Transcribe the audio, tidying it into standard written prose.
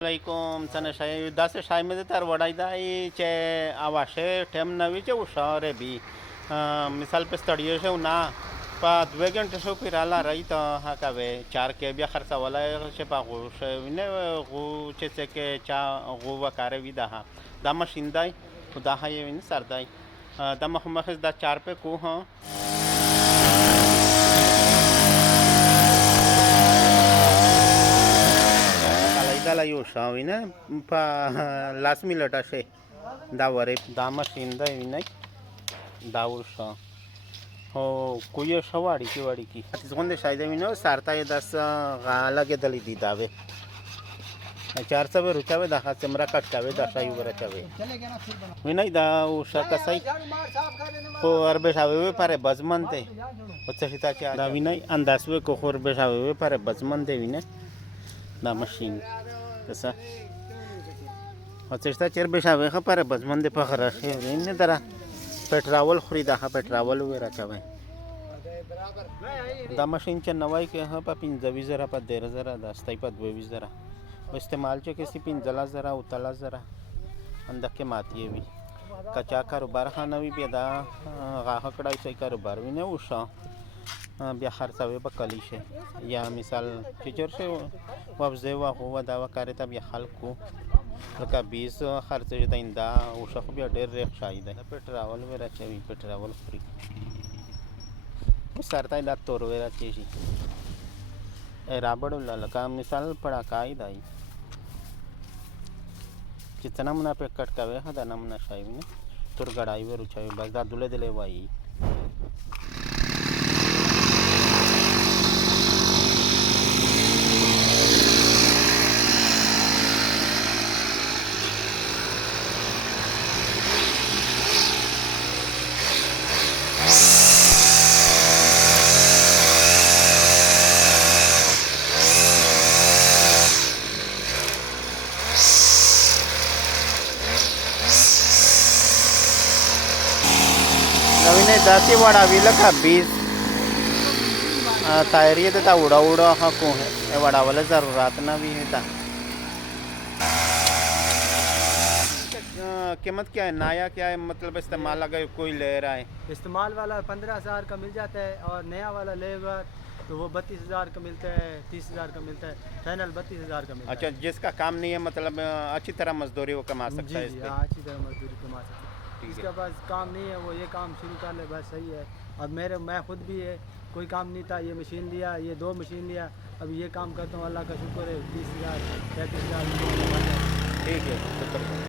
Alaikum sana shay das shay में तार वडाई दा ये चे आवाशे ठेम नवी चे उशारे भी मिसाल पे स्टडियो से उना पा 2 घंटे से पिराला रही तो हाँ कावे 4 के खर्चा वाला चे पा गुश विने गु चे के चा गु वकारे विदा हाँ दामा शिंदाई खुदा हाँ ये विने सरदाई दामा हम खिस दा 4 पे को हाँ Dala yusha vine pa last minute ashe da ware da machine da vine da usha ho kuye shawadi ki seconde shaide vine sarta ye 10 gala ke dali di dave 400 be ruchave da ha semra katkave da shayu bara chave vine da usha kasai ko arbe shave pare bazmante ochita cha da vine andaswe ko khorbe shave pare bazmante vine da machine कसा अच्छा chair बेशावे खपर बस मंदे पखरा है इन्ने तरह petrol खरीदा हा पेट्रोल वेरा चावे दा मशीन च नवाई के हा पा पिन जवी जरा पा देर जरा दस्ताई पा 22 जरा इस्तेमाल च किसी पिन जला जरा उतला जरा अंदर के माती भी कचा कारोबार खाना भी बेदा गाह कड़ाई से कारोबार भी ने उषा बिहार सावे बकलीशे या मिसाल टीचर से वब्जे वा हुआ दावा करे तब या हाल को लका 20 खर्च जो इंदा उशख भी डेर रे शायद है पेट्रोल वेरा चवी पेट्रोल फ्री सरता इंदा तोर वेरा चेजी ए राबड़ लका मिसाल पड़ा काई दाई कितना मुना पे कट कावे हदा नमना शायद ने तोर गड़ाई वे रुचावे बस दा दुले दिले वाई नवीन दाती वाड़ा भी लखा 20 तायरी देता उड़ा उड़ा हाँ को है ये वाड़ा वाले ज़रूरत ना भी है ता कीमत क्या है नया क्या है मतलब इस्तेमाल अगर कोई ले रहा है इस्तेमाल वाला 15,000 का मिल जाता है और नया वाला लेगा तो वो 32,000 का मिलता है 30,000 का मिलता है फाइनल 32,000 का मिलता है। अच्छा जिसका काम नहीं है मतलब अच्छी तरह मजदूरी वो कमा सकता है जी हाँ अच्छी तरह मजदूरी कमा सकता है। जिसके पास काम नहीं है वो ये काम शुरू कर ले बस सही है। अब मैं खुद भी है कोई काम नहीं था ये मशीन लिया ये 2 मशीन लिया अब ये काम करता हूँ अल्लाह का शुक्र है 30,000 35,000 ठीक है शुक्र।